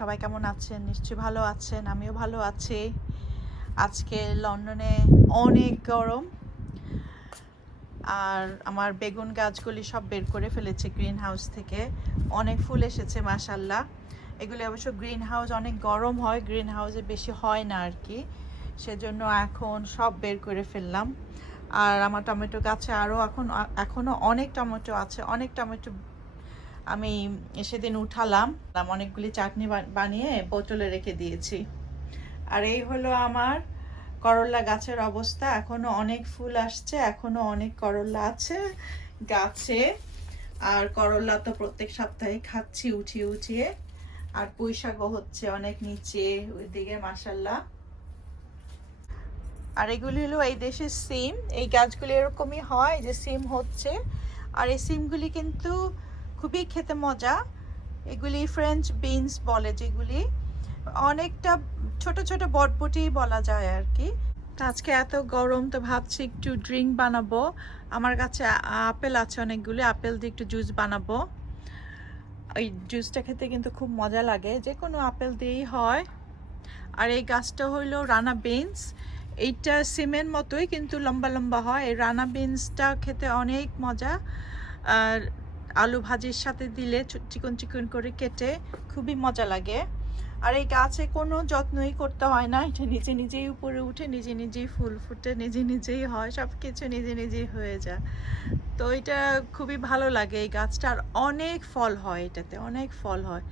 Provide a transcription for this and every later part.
সবাই কেমন আছেন? নিশ্চয়ই ভালো আছেন, আমিও ভালো আছি। আজকে লন্ডনে অনেক গরম, আর আমার বেগুন গাছগুলি সব বের করে ফেলেছে গ্রিন হাউস থেকে। অনেক ফুল এসেছে মাশাল্লাহ। এগুলি অবশ্য গ্রিন হাউস অনেক গরম হয়, গ্রিন হাউসে বেশি হয় না আর কি, সেজন্য এখন সব বের করে ফেললাম। আর আমার টমেটো গাছে এখনও অনেক টমেটো আছে, অনেক টমেটো আমি সেদিন উঠালাম, অনেকগুলি চাটনি বানিয়ে বোতলে রেখে দিয়েছি। আর এই হলো আমার করলা গাছের অবস্থা। এখনো অনেক ফুল আসছে, এখনো অনেক করলা আছে গাছে। আর করলা তো প্রত্যেক সপ্তাহে খাচ্ছি উঠিয়ে উঠিয়ে। আর পুঁই শাকও হচ্ছে অনেক নিচে ওইদিকে মাশাল্লাহ। আর এগুলি হলো এই দেশের সিম। এই গাছগুলি এরকমই হয় যে সিম হচ্ছে, আর এই সিমগুলি কিন্তু খুবই খেতে মজা। এগুলি ফ্রেঞ্চ বিনস বলে, যেগুলি অনেকটা ছোট ছোট বটবটি বলা যায় আর কি। তো আজকে এত গরম, তো ভাবছি একটু ড্রিঙ্ক বানাবো। আমার কাছে আপেল আছে অনেকগুলি, আপেল দিয়ে একটু জুস বানাবো। এই জুসটা খেতে কিন্তু খুব মজা লাগে, যে কোনো আপেল দিয়েই হয়। আর এই গাছটা হইলো রানা বিনস। এইটা সিমের মতোই কিন্তু লম্বা লম্বা হয়। এই রানা বিনসটা খেতে অনেক মজা, আর আলু ভাজির সাথে দিলে চিকন চিকন করে কেটে খুবই মজা লাগে। আর এই গাছে কোনো যত্নই করতে হয় না, এটা নিজে নিজেই উপরে উঠে নিজে নিজেই ফুল ফুটে নিজে নিজেই হয়, সব কিছু নিজে নিজেই হয়ে যায়। তো এটা খুবই ভালো লাগে এই গাছটা। আর অনেক ফল হয় এটাতে, অনেক ফল হয়,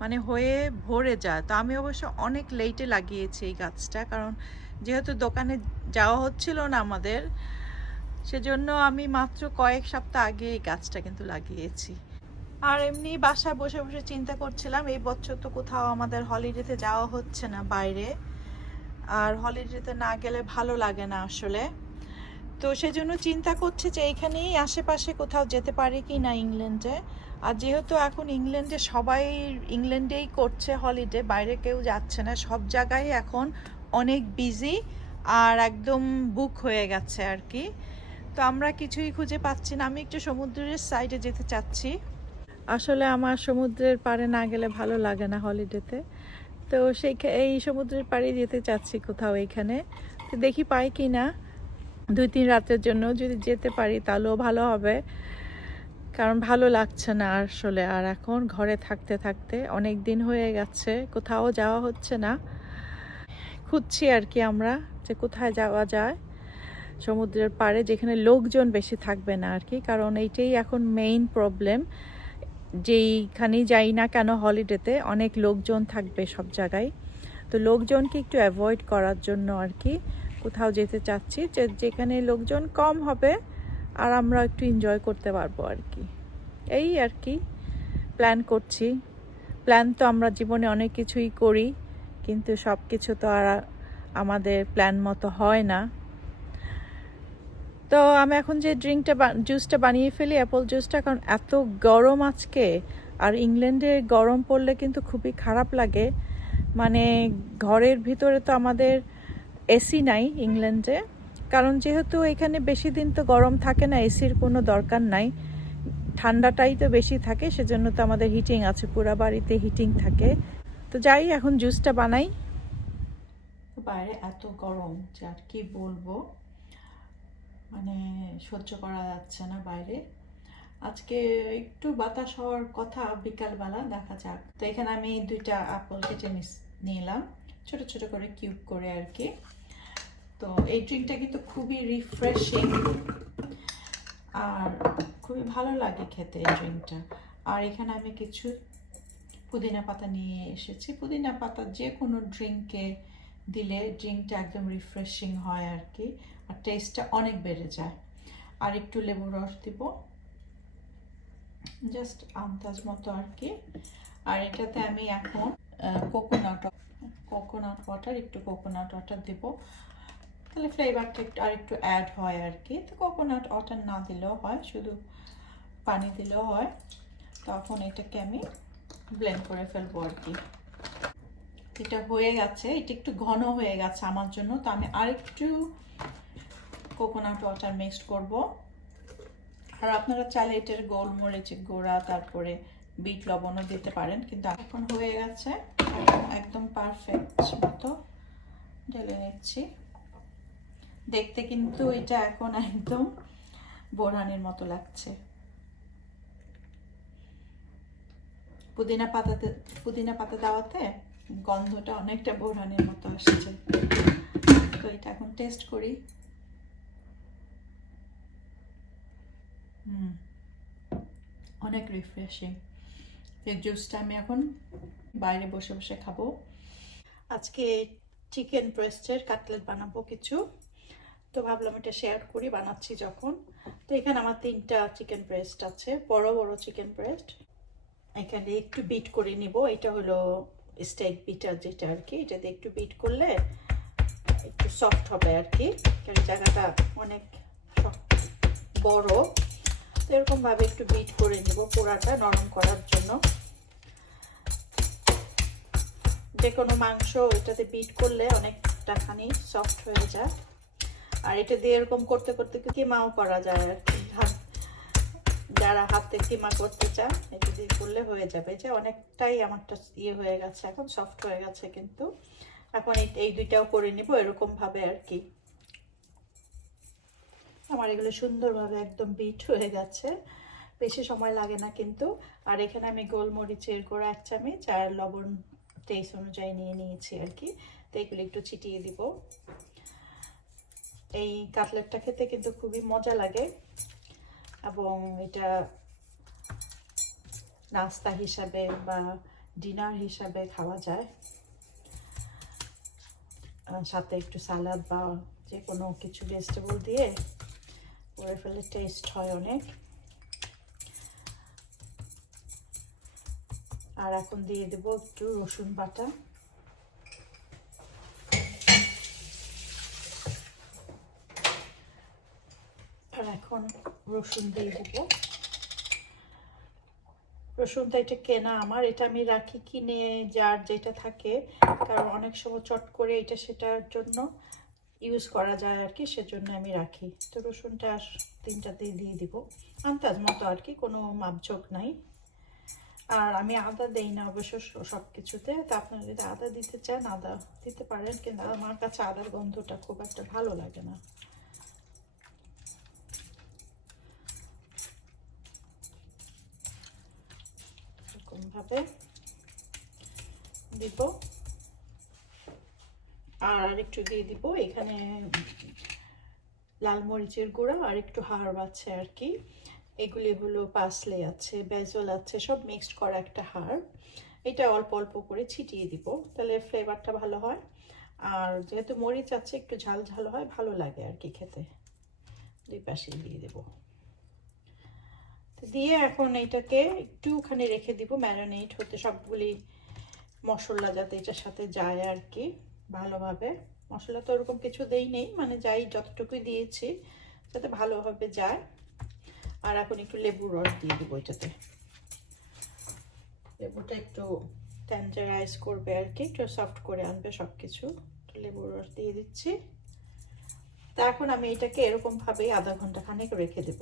মানে হয়ে ভরে যায়। তো আমি অবশ্য অনেক লেটে লাগিয়েছি এই গাছটা, কারণ যেহেতু দোকানে যাওয়া হচ্ছিল না আমাদের, সেজন্য আমি মাত্র কয়েক সপ্তাহ আগে এই গাছটা কিন্তু লাগিয়েছি। আর এমনি বাসায় বসে বসে চিন্তা করছিলাম, এই বছর তো কোথাও আমাদের হলিডেতে যাওয়া হচ্ছে না বাইরে, আর হলিডেতে না গেলে ভালো লাগে না আসলে। তো সেজন্য চিন্তা করছি যে এইখানেই আশেপাশে কোথাও যেতে পারি কি না ইংল্যান্ডে। আর যেহেতু এখন ইংল্যান্ডে সবাই ইংল্যান্ডেই করছে হলিডে, বাইরে কেউ যাচ্ছে না, সব জায়গায় এখন অনেক বিজি আর একদম বুক হয়ে গেছে আর কি। তো আমরা কিছুই খুঁজে পাচ্ছি না। আমি একটু সমুদ্রের সাইডে যেতে চাচ্ছি। আসলে আমার সমুদ্রের পাড়ে না গেলে ভালো লাগে না হলিডেতে। তো এই সমুদ্রের পাড়ে যেতে চাচ্ছি কোথাও এইখানে। তো দেখি পাই কি না, 2-3 রাতের জন্য যদি যেতে পারি তাহলেও ভালো হবে, কারণ ভালো লাগছে না আসলে। আর এখন ঘরে থাকতে থাকতে অনেক দিন হয়ে গেছে, কোথাও যাওয়া হচ্ছে না। খুঁজছি আর কি আমরা যে কোথায় যাওয়া যায় সমুদ্রের পাড়ে, যেখানে লোকজন বেশি থাকবে না আর কি, কারণ এইটাই এখন মেইন প্রবলেম। যেইখানেই যাই না কেন হলিডেতে অনেক লোকজন থাকবে সব জায়গায়। তো লোকজনকে একটু অ্যাভয়েড করার জন্য আর কি কোথাও যেতে চাচ্ছি, যেখানে লোকজন কম হবে আর আমরা একটু এনজয় করতে পারবো আর কি। এই আর কি প্ল্যান করছি। প্ল্যান তো আমরা জীবনে অনেক কিছুই করি, কিন্তু সব কিছু তো আর আমাদের প্ল্যান মতো হয় না। তো আমি এখন যে জুসটা বানিয়ে ফেলি, অ্যাপল জুসটা, কারণ এত গরম আজকে। আর ইংল্যান্ডে গরম পড়লে কিন্তু খুবই খারাপ লাগে, মানে ঘরের ভিতরে তো আমাদের এসি নাই ইংল্যান্ডে, কারণ যেহেতু এখানে বেশি দিন তো গরম থাকে না, এসির কোনো দরকার নাই, ঠান্ডাটাই তো বেশি থাকে, সেজন্য তো আমাদের হিটিং আছে, পুরো বাড়িতে হিটিং থাকে। তো যাই এখন জুসটা বানাই। বাইরে এত গরম যে আর কি বলবো, মানে সহ্য করা যাচ্ছে না বাইরে। আজকে একটু বাতাস হওয়ার কথা বিকালবেলা, দেখা যাক। তো এখানে আমি 2টা আপেল কেটে নিলাম ছোট ছোট করে, কিউব করে আর কি। তো এই ড্রিঙ্কটা কিন্তু খুবই রিফ্রেশিং আর খুবই ভালো লাগে খেতে এই ড্রিঙ্কটা। আর এখানে আমি কিছু পুদিনা পাতা নিয়ে এসেছি। পুদিনা পাতা যে কোনো ড্রিঙ্কে দিলে ড্রিঙ্কটা একদম রিফ্রেশিং হয় আর কি, আর টেস্টটা অনেক বেড়ে যায়। আর একটু লেবুর রস দিব, জাস্ট আন্দাজ মতো আর কি। আর এটাতে আমি এখন কোকোনাট ওয়াটার, একটু কোকোনাট ওয়াটার দেব, তাহলে ফ্লেভারটা একটু অ্যাড হয় আর কি। তো কোকোনাট ওয়াটার না দিলেও হয়, শুধু পানি দিলেও হয়। তখন এটাকে আমি ব্লেন্ড করে ফেলবো আর কি। এটা হয়ে গেছে, এটা একটু ঘন হয়ে গেছে আমার জন্য, তো আমি আরেকটু কোকোনাট ওয়াটার মিক্সড করব। আর আপনারা চাইলে এটার গোলমরিচ গুঁড়া, তারপরে বিট লবণও দিতে পারেন, কিন্তু এখন হয়ে গেছে। একদম পারফেক্ট মতো ঢেলে নিচ্ছি। দেখতে কিন্তু এটা এখন একদম বোরহানির মতো লাগছে। পুদিনা পাতা দেওয়াতে গন্ধটা অনেকটা বোরহানির মতো আসছে। তো এটা এখন টেস্ট করি। অনেক রিফ্রেশিং। এই জুসটা আমি এখন বাইরে বসে বসে খাবো। আজকে চিকেন ব্রেস্টের কাটলেট বানাবো কিছু, তো ভাবলাম এটা শেয়ার করি বানাচ্ছি যখন। তো এখানে আমার 3টা চিকেন ব্রেস্ট আছে, বড় বড় চিকেন ব্রেস্ট। এখানে একটু বিট করে নিব, এটা হলো স্টেক বিটার যেটা আর কি, এটা দিয়ে একটু বিট করলে একটু সফট হবে আর কি, কারণ জায়গাটা অনেক বড়। তো এরকমভাবে একটু বিট করে নিব পুরাটা নরম করার জন্য। যে কোনো মাংস এটাতে বিট করলে অনেকটা খানি সফট হয়ে যায়। আর এটা দিয়ে এরকম করতে করতে কিমাও করা যায় আর কি, যারা হাতে কিমা করতে চান এটা দিয়ে করলে হয়ে যাবে। যে অনেকটাই আমারটা ইয়ে হয়ে গেছে, এখন সফট হয়ে গেছে। কিন্তু এখন এই দুইটাও করে নিব এরকম ভাবে আর কি। আমার এগুলো সুন্দরভাবে একদম বিট হয়ে গেছে, বেশি সময় লাগে না কিন্তু। আর এখানে আমি গোলমরিচের গুঁড়া 1 চামচ আর লবণ টেস্ট অনুযায়ী নিয়ে নিয়েছি আর কি। তো এগুলো একটু ছিটিয়ে দিব। এই কাটলেটটা খেতে কিন্তু খুবই মজা লাগে, এবং এটা নাস্তা হিসাবে বা ডিনার হিসাবে খাওয়া যায়, সাথে একটু সালাদ বা যে কোনো কিছু ভেজিটেবল দিয়ে করে ফেলে টেস্ট হয় অনেক। আর এখন দিয়ে দেব একটু রসুন বাটা। আর এখন রসুন দিয়ে দেব। রসুনটা এটা কেনা আমার, এটা আমি রাখি কিনে যার যেটা থাকে, কারণ অনেক সময় চট করে এটা সেটার জন্য ইউজ করা যায় আর কি, সেজন্য আমি রাখি। তো রসুনটা 3টা দিয়ে দিব আন্দাজ মতো আর কি, কোনো মাপঝোঁক নাই। আর আমি আদা দেই না অবশ্য সব কিছুতে, তো আপনারা যদি আদা দিতে চান আদা দিতে পারেন, কিন্তু আমার কাছে আদার গন্ধটা খুব একটা ভালো লাগে না। এরকমভাবে দিব। আর একটু দিয়ে দিব এখানে লাল মরিচের গুঁড়া, আর একটু হার্ব আছে আর কি। এগুলি হলো পার্সলে আছে, বেজল আছে, সব মিক্সড করা একটা হার্ব। এটা অল্প অল্প করে ছিটিয়ে দিব, তাহলে ফ্লেভারটা ভালো হয়। আর যেহেতু মরিচ আছে একটু ঝাল ঝাল হয়, ভালো লাগে আর কি খেতে। দুই পাশে দিয়ে দেব। দিয়ে এখন এটাকে একটুখানি রেখে দিব ম্যারিনেট হতে, সবগুলি মশলা যাতে এটার সাথে যায় আর কি ভালোভাবে। মশলা তো ওরকম কিছু দেই নেই, মানে যাই যতটুকুই দিয়েছি যাতে ভালোভাবে যায়। আর এখন একটু লেবুর রস দিয়ে দিব এটাতে। লেবুটা একটু টেন্ডারাইজ করবে আর কি, একটু সফট করে আনবে সব কিছু। লেবুর রস দিয়ে দিচ্ছি। তা এখন আমি এটাকে এরকম ভাবেই আধা ঘন্টা খানেক রেখে দেব।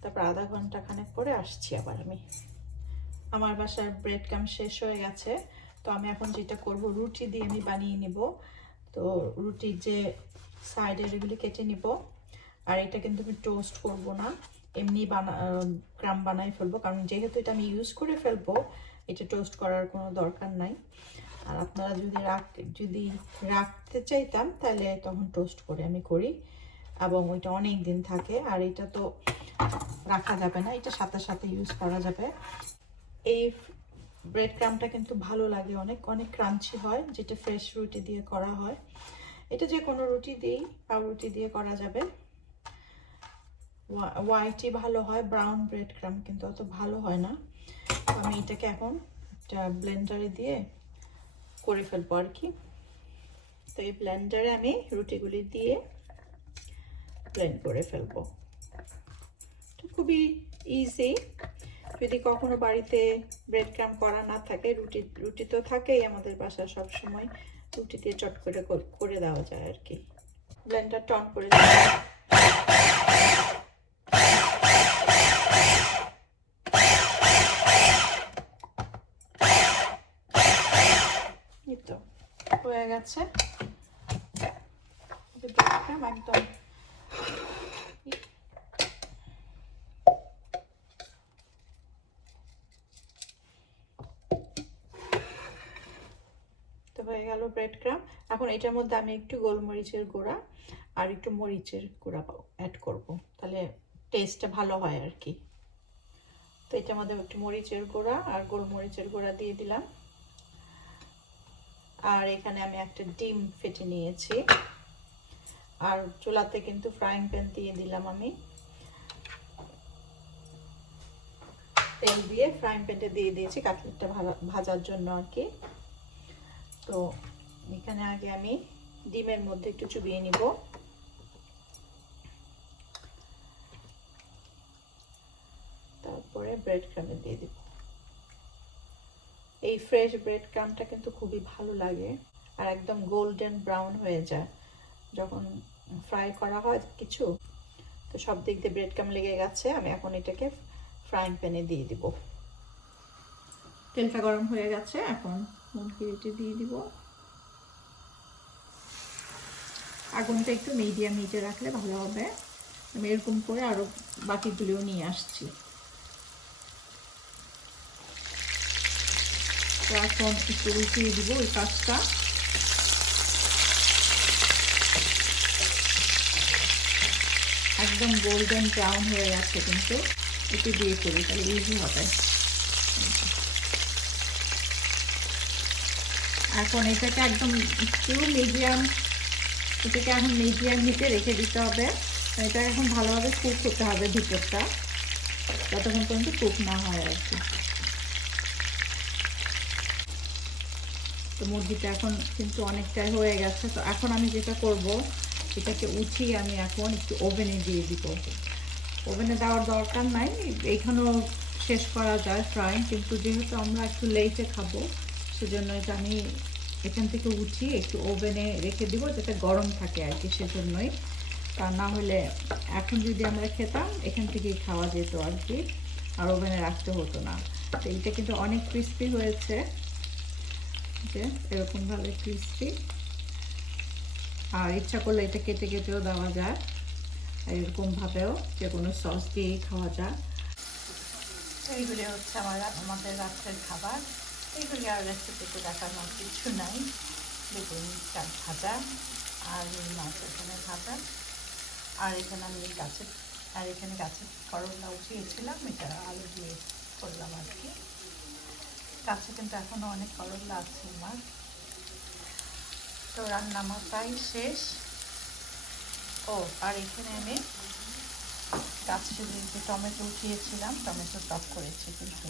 তারপর আধা ঘন্টা খানেক পরে আসছি আবার আমি। আমার বাসার ব্রেড ক্রাম শেষ হয়ে গেছে, তো আমি এখন যেটা করব রুটি দিয়ে আমি বানিয়ে নিব। তো রুটির যে সাইডের এগুলি কেটে নিব। আর এটা কিন্তু আমি টোস্ট করব না, এমনি ক্রাম বানাই ফেলবো, কারণ যেহেতু এটা আমি ইউজ করে ফেলবো, এটা টোস্ট করার কোনো দরকার নাই। আর আপনারা যদি রাখতে চাইতাম তাহলে তখন টোস্ট করে আমি করি, এবং ওইটা অনেক দিন থাকে। আর এটা তো রাখা যাবে না, এটা সাথে সাথে ইউজ করা যাবে। এই ব্রেড ক্রামটা কিন্তু ভালো লাগে, অনেক অনেক ক্রাঞ্চি হয়, যেটা ফ্রেশ রুটি দিয়ে করা হয়। এটা যে কোনো রুটি দিয়েই, পাউরুটি দিয়ে করা যাবে। হোয়াইটই ভালো হয়, ব্রাউন ব্রেড ক্রাম কিন্তু অত ভালো হয় না। আমি এটাকে এখন একটা ব্লেন্ডারে দিয়ে করে ফেলবো আর কি। তো এই ব্লেন্ডারে আমি রুটিগুলি দিয়ে ব্লেন্ড করে ফেলবো। তো খুবই ইজি। যদি কখনো বাড়িতে ব্রেড ক্রাম করা না থাকে, রুটি তো থাকেই আমাদের বাসায় সব সময়, রুটি দিয়ে চট করে দেওয়া যায় আর কি। ব্লেন্ডার অন করে দেওয়া। গেছে, একদম তো হয়ে গেল ব্রেড ক্রাম। এখন এটার মধ্যে আমি একটু গোলমরিচের গুঁড়া আর একটু মরিচের গুঁড়া অ্যাড করব, তাহলে টেস্টটা ভালো হয় আর কি। তো এটার মধ্যে একটু মরিচের গুঁড়া আর গোলমরিচের গুঁড়া দিয়ে দিলাম। আর এখানে আমি একটা ডিম ফেটে নিয়েছি। আর চুলাতে কিন্তু ফ্রাইং প্যান দিয়ে দিলাম, আমি তেল দিয়ে ফ্রাইং প্যানটা দিয়ে দিয়েছি কাটলেটটা ভাজার জন্য আর কি। তো এখানে আগে আমি ডিমের মধ্যে একটু চুবিয়ে নিব, তারপরে ব্রেড ক্রামে দিয়ে দিব। এই ফ্রেশ ব্রেড ক্রামটা কিন্তু খুবই ভালো লাগে, আর একদম গোল্ডেন ব্রাউন হয়ে যায় যখন ফ্রাই করা হয় কিছু। তো সব দিক দিয়ে ব্রেড ক্রাম লেগে গেছে, আমি এখন এটাকে ফ্রাইং প্যানে দিয়ে দিব। তেলটা গরম হয়ে গেছে, এখন মুরগিটি দিয়ে দিব। আগুনটা একটু মিডিয়াম হিটে রাখলে ভালো হবে। আমি এরকম করে আরো বাকিগুলিও নিয়ে আসছি। তো এখন একটু উল্টিয়ে দিব ওই কাজটা। একদম গোল্ডেন ব্রাউন হয়ে যাচ্ছে, কিন্তু একটু দিয়ে করি তাহলে ইজি হবে। এখন এটাকে একদম একটু মিডিয়াম, এটাকে এখন মিডিয়াম হিটে রেখে দিতে হবে। এটা এখন ভালোভাবে কুক হতে হবে ভিতরটা, যতক্ষণ পর্যন্ত কুক না হয় আর কি। তো মুরগিটা এখন কিন্তু অনেকটাই হয়ে গেছে। তো এখন আমি যেটা করব, এটাকে উঠিয়ে আমি এখন একটু ওভেনে দিয়ে দিব। ওভেনে দেওয়ার দরকার নাই, এইখানেও শেষ করা যায় ফ্রাই, কিন্তু যেহেতু আমরা একটু লেটে খাবো সেজন্য এটা আমি এখান থেকে উঠিয়ে একটু ওভেনে রেখে দিব, যাতে গরম থাকে আর কি, সেজন্যই। তা না হলে এখন যদি আমরা খেতাম এখান থেকেই খাওয়া যেত আর কি, আর ওভেনে রাখতে হতো না। তো এটা কিন্তু অনেক ক্রিস্পি হয়েছে, যে এরকমভাবে ক্রিস্পি। আর ইচ্ছা করলে এটা কেটে কেটেও দেওয়া যায়, আর এরকমভাবেও যে কোনো সস দিয়েই খাওয়া যায়। এইগুলি হচ্ছে আমাদের রাত্রের খাবার। এইগুলি আর রেসিপিতে দেখানোর কিছু নাই। বেগুন শাক ভাজা আর মাছ এখানে ভাজা, আর এখানে আমি গাছের করলা উঠিয়েছিলাম, এটা আলু দিয়ে করলাম আর কি। গাছে কিন্তু এখনো অনেক করলা আছে আমার। তো রান্না আমার প্রায় শেষ। ও আর এখানে আমি গাছে যে টমেটো উঠিয়েছিলাম, টমেটো টক করেছি কিন্তু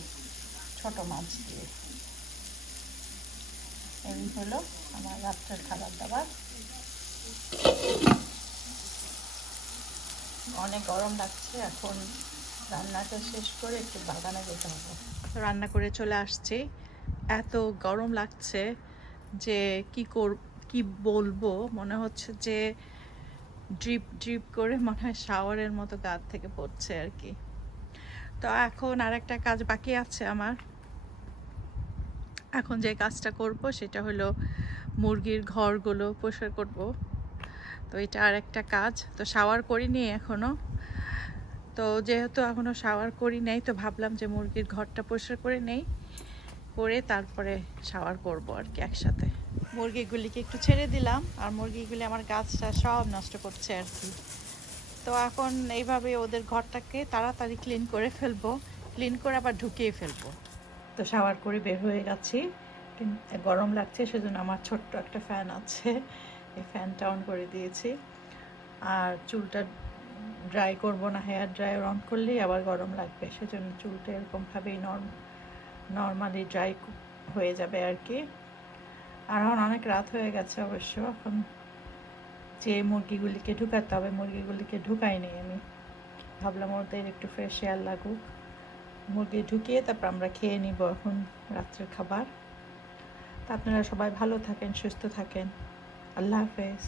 ছোট মাছ দিয়ে। এই হলো আমার রাত্রের খাবার দাবার। অনেক গরম লাগছে, এখন রান্নাটা শেষ করে একটু বাগানে যেতে হবে। রান্না করে চলে আসছি, এত গরম লাগছে যে কি বলবো, মনে হচ্ছে যে ড্রিপ ড্রিপ করে মনে হয় শাওয়ারের মতো গা থেকে পড়ছে আর কি। তো এখন আর একটা কাজ বাকি আছে আমার। এখন যে কাজটা করব সেটা হলো মুরগির ঘরগুলো পরিষ্কার করব। তো এটা আর একটা কাজ। তো শাওয়ার করিনি এখনো, তো যেহেতু এখনো শাওয়ার করি নাই, তো ভাবলাম যে মুরগির ঘরটা পরিষ্কার করে নেই, করে তারপরে শাওয়ার করব আর কি একসাথে। মুরগিগুলিকে একটু ছেড়ে দিলাম, আর মুরগিগুলি আমার গাছটা সব নষ্ট করছে আর কি। তো এখন এইভাবে ওদের ঘরটাকে তাড়াতাড়ি ক্লিন করে ফেলবো, ক্লিন করে আবার ঢুকিয়ে ফেলবো। তো শাওয়ার করে বের হয়ে গেছি, কিন্তু গরম লাগছে সেজন্য আমার ছোট্ট একটা ফ্যান আছে, এই ফ্যানটা অন করে দিয়েছি। আর চুলটা ড্রাই করব না, হেয়ার ড্রায়ার অন করলেই আবার গরম লাগবে, সেজন্য চুলটা এরকমভাবেই নর্মালি ড্রাই হয়ে যাবে আর কি। আর এখন অনেক রাত হয়ে গেছে অবশ্য, এখন যে মুরগিগুলিকে ঢুকাতে হবে মুরগিগুলিকে ঢুকাইনি আমি, ভাবলাম ওদের একটু ফ্রেশ এয়ার লাগুক। মুরগি ঢুকিয়ে তারপর আমরা খেয়ে নিব এখন রাত্রের খাবার। তা আপনারা সবাই ভালো থাকেন, সুস্থ থাকেন। আল্লাহ হাফেজ।